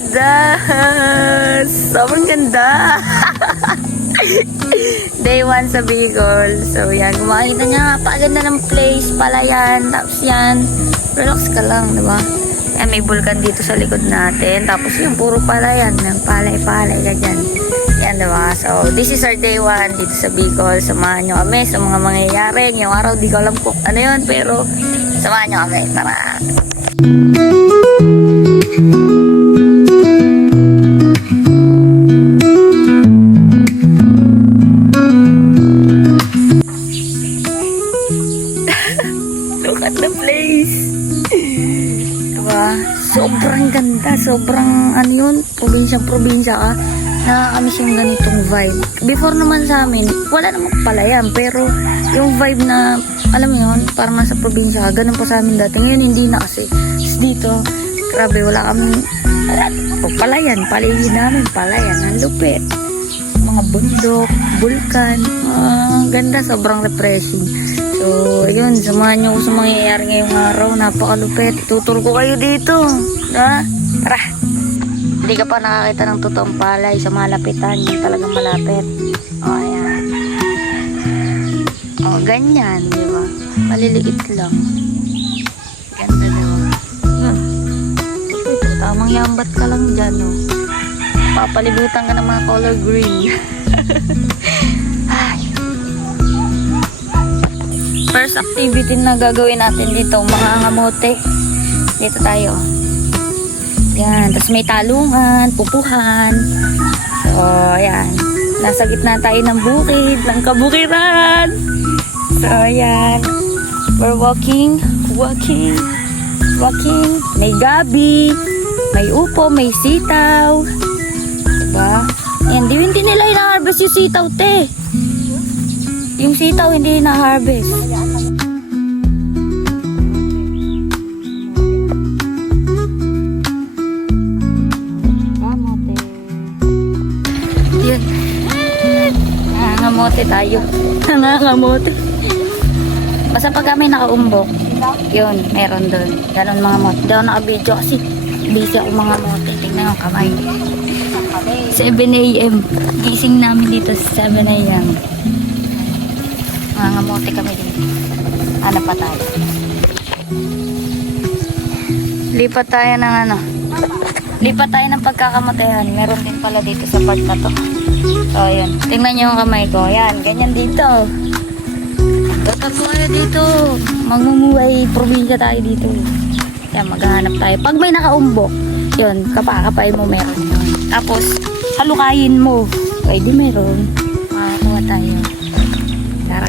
ganda. Sobrang ganda. Day 1 sa Bicol. So yan, kumakita niya, napakaganda ng place pala yan. Tapos yan, relax ka lang, diba? Yan, may bulkan dito sa likod natin. Tapos yung puro pala yan, ng palay-palay ka dyan. Yan, diba? So, this is our day 1 dito sa Bicol. Samahan nyo kami sa mga mangyayari. Ngayong araw, di ko alam kung ano yun, pero samahan nyo kami. Tara! Look at the place! Diba? Sobrang ganda. Sobrang, ano yun, probinsya ka. Nakakamiss yung ganitong vibe. Before naman sa amin, wala naman pala yan. Pero yung vibe na, alam mo yun, parang nasa probinsya ka. Ganun pa sa amin dati. Ngayon hindi na kasi. Tapos dito, grabe, wala kami, palayan. Paligid namin, palayan. Ang lupit. Mga bundok, bulkan. Ganda, sobrang refreshing. So, ayun, samahan nyo ko sa mangyayari ngayong araw. Napakalupit. Ituturo ko kayo dito. Diba? Tara! Hindi ka pa nakakita ng totoong palay sa malapitan, yung talagang malapit. O, ayan. O, ganyan, di ba? Maliliit lang. Ganda, di ba? Ito, tamang yambat ka lang dyan, o. Papalibutan ka ng mga color green. Ay. First activity na gagawin natin dito, mga ngamote. Dito tayo. Yan, tapos may talungan, pupuhan. So, ayan. Nasa gitna tayo ng bukid, ng kabukiran. So, ayan. We're walking. May gabi, may upo, may sitaw. Diba? Ayan, hindi nila ina-harvest yung sitaw, te. Yung sitaw hindi ina-harvest. Nangangamote tayo. Nangangamote. Basta pag kami nakaumbok, yun, meron doon. Ganon mga mote. Daw naka-video kasi busy ako mga mote. Tingnan yung kamay. 7 AM. Gising namin dito sa 7 AM. Nangangamote kami dito. Hanap pa tayo. Lipat tayo ng ano. Lipat tayo ng pagkakamotehan. Meron din pala dito sa part na to. So, ayan. Tingnan nyo yung kamay ko. Ayan, ganyan dito. Tatlo tayo dito. Magmumuhay, probinsya tayo dito. Ayan, maghahanap tayo. Pag may nakaumbok, yun, kapakapay mo meron yun. Tapos, halukayin mo. Okay, di meron. Makakuha tayo. Tara.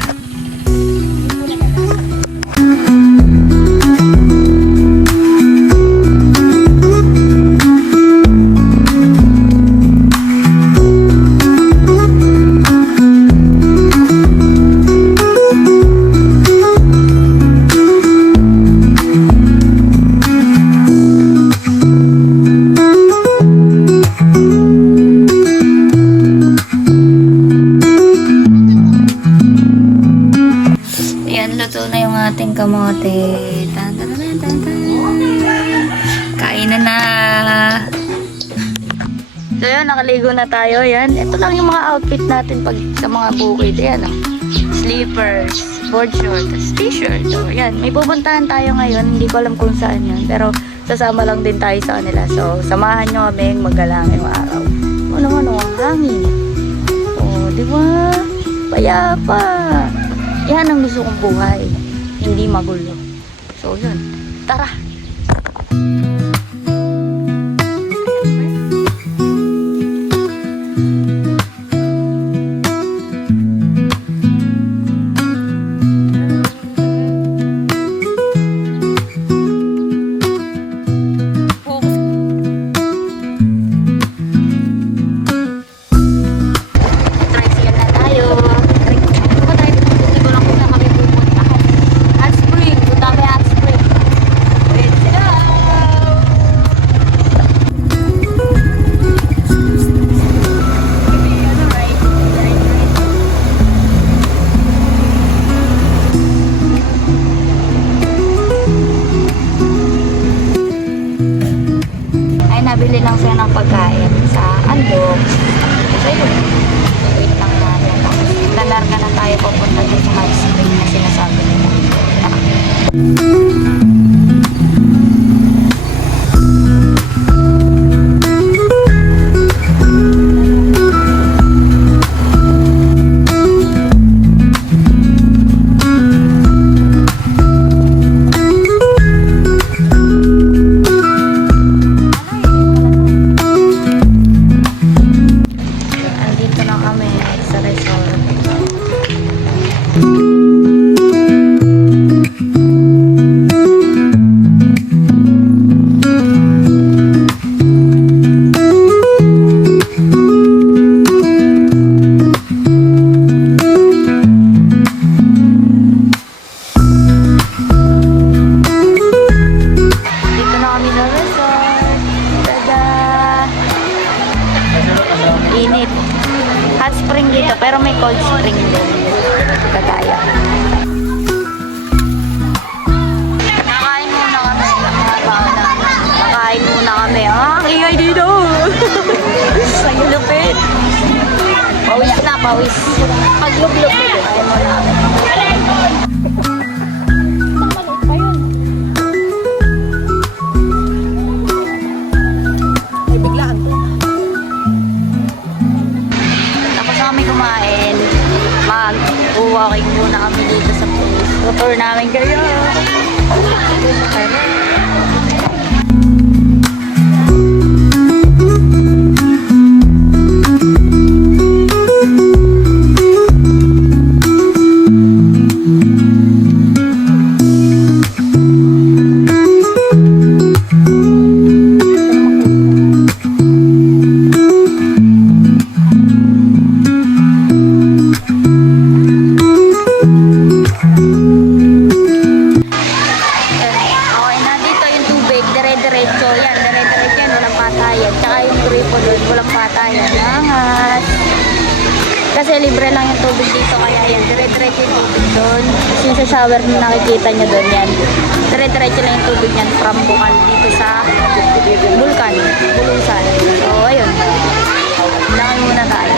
Luto na yung ating kamote. Kain na. So yun, nakaligo na tayo. Yan. Ito lang yung mga outfit natin pag sa mga bukid. Yan. Slippers, board short, t-shirt. So yan, may pupuntahan tayo ngayon. Hindi ko alam kung saan yan. Pero sasama lang din tayo sa kanila. So samahan nyo kami magalang yung araw. Ano, ang hangin. Oh, di ba? Payapa. Yan ang gusto kong buhay. Hindi magulo. So, yun. Tara! nabili lang siya ng pagkain sa Andok. So yun, wait lang natin. Tapos lalarga na tayo papunta dun sa hot spring na sinasabi nila. Tara. Andito na kami sa resort. Dito na kami sa resort. Tada! Init. Hot spring dito, pero may cold spring din. Kagaya. Nakain muna kami. Nakain muna kami. Ang ingay dito! Ang lupit. Pawis na, pawis. Paglublog dito. Ayaw mo na kami. Tapos na kami kumain, mag-walking muna kami dito sa place. Tutor namin kayo. Okay na, dito yung tubig, dire-diretso yan, dire-diretso yan, walang patayan. Tsaka yung gripo doon, walang patayan. Angas. Kasi libre lang yung tubig dito, kaya yan, dire-diretso yung tubig doon. Tapos yung sa shower na nakikita nyo doon yan, dire-diretso lang yung tubig yan from Bukal dito sa Bulkan, Bulusan. So, ayun. Langan muna tayo.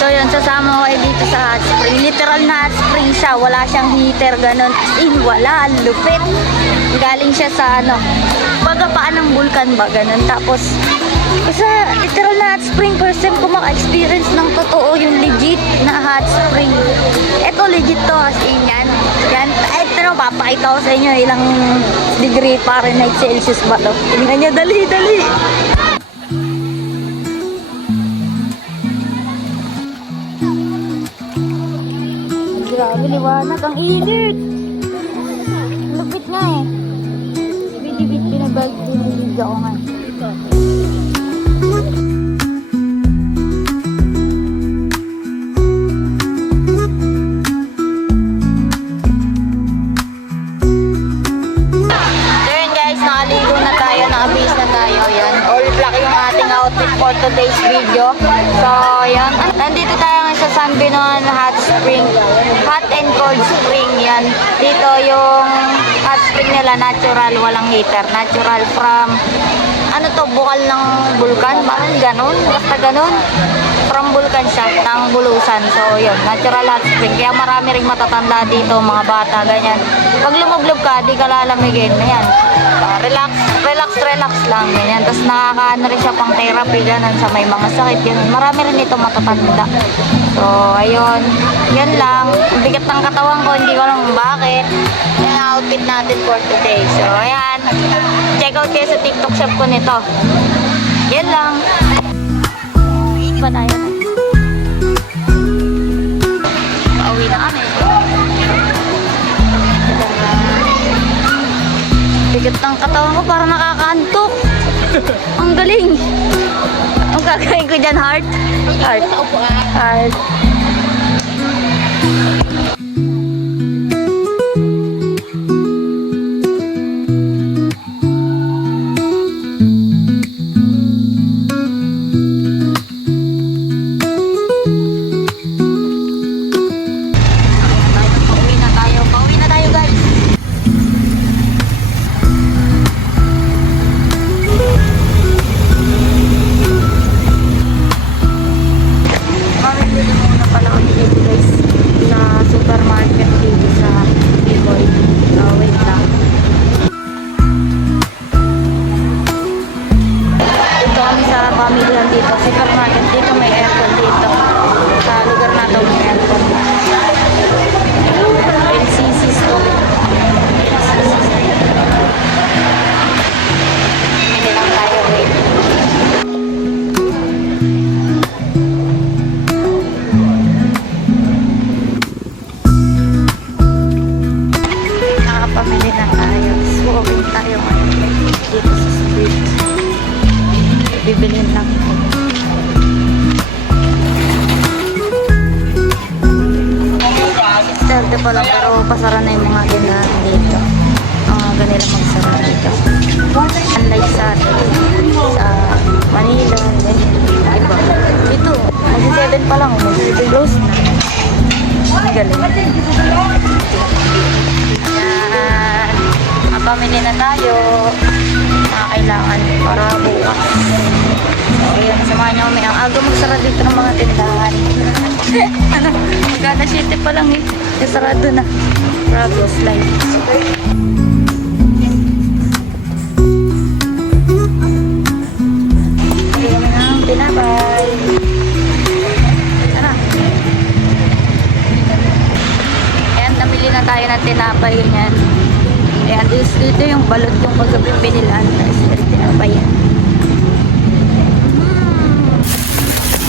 So yun, sasama ko kayo dito sa hot spring. Literal na hot spring siya. Wala siyang heater, ganun. As in, wala. Ang lupit. Galing siya sa ano, bagapaan ng bulkan ba, ganun. Tapos, isa, literal na hot spring. First time ko maka-experience ng totoo yung legit na hot spring. Ito legit to, as in yan. Yan. Ito, papakita ko sa inyo ilang degree Fahrenheit Celsius ba to. Tingnan nyo, dali, dali. Grabe, liwanag. Ang init. Lupit nga eh. Bidibit, binibig ako nga. So yun guys, nakaligo na tayo, nakabihis na tayo. Yan, all black yung ating outfit for today's video. So yan, nandito tayo sa San Binoan Hot Spring, hot and cold spring yan. Dito yung hot spring nila natural, walang heater, natural from ano to, bukal ng bulkan, parang ganun, basta ganun. From bulkan siya, ng Bulusan. So yun, natural hot spring. Kaya marami ring matatanda dito, mga bata, ganyan. Pag lumublob ka, di ka lalamigin. Ayan, relax, relax, relax lang, ganyan. Tapos nakakaano rin siya pang therapy, ganun, sa may mga sakit, ganun. Marami rin ito matatanda. So, ayun. Yan lang. Ang bigat ng katawan ko, hindi ko lang bakit. Yan ang outfit natin for today. So, ayan. Check out kayo sa TikTok shop ko nito. Yan lang. Ba tayo? Pauwi na kami. Bigat ng katawan ko, parang nakakaantok. Ang galing. Ang gagawin ko dyan, heart? Heart. Heart. Pauwi na tayo guys. pamilihan dito. Supermarket dito, may aircon dito. Sa lugar na to may aircon. LCC store. Hindi lang tayo wait. Nakapamili na tayo. Walking tayo ngayon dito sa street. Bibilhin lang po. Starte pa lang pero pasara na yung mga tindahan dito. Ganila magsara dito. Unlike sa Manila, iba. Dito, mag-7 pa lang, mag-close na. Ang galing. Ayan. Pamili na tayo. Mga kailangan para bukas. Ayan, samahan niyo kami. Ang aga magsara dito ng mga tindahan. Ano, magkana 7 pa lang eh. Sarado na. Province life. Hindi kami ng tinapay. Ano? Ayan, namili na tayo ng tinapay niyan. Ayan, dito yung balot yung pagkabibinilan. Tapos tinapay yan.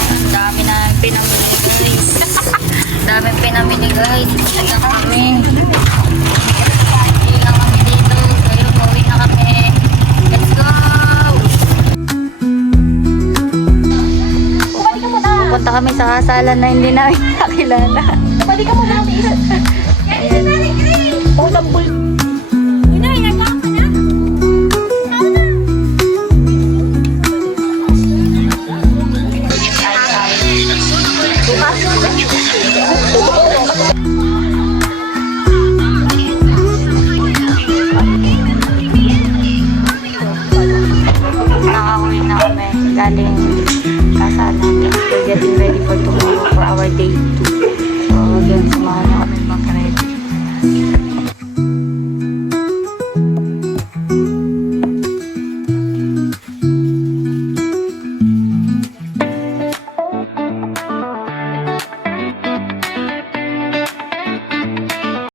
Ang dami na pinamili guys. Dami pinamili guys. Ayan kami. Hindi lang kami dito. Kaya pauwi na kami. Let's go! Pupunta kami sa kasalan na hindi namin nakilala. Pwede ka muna mag-iisa. Ayan. Potable. Nakauwi na kami galing kasalan. We're getting ready for tomorrow for our day 2.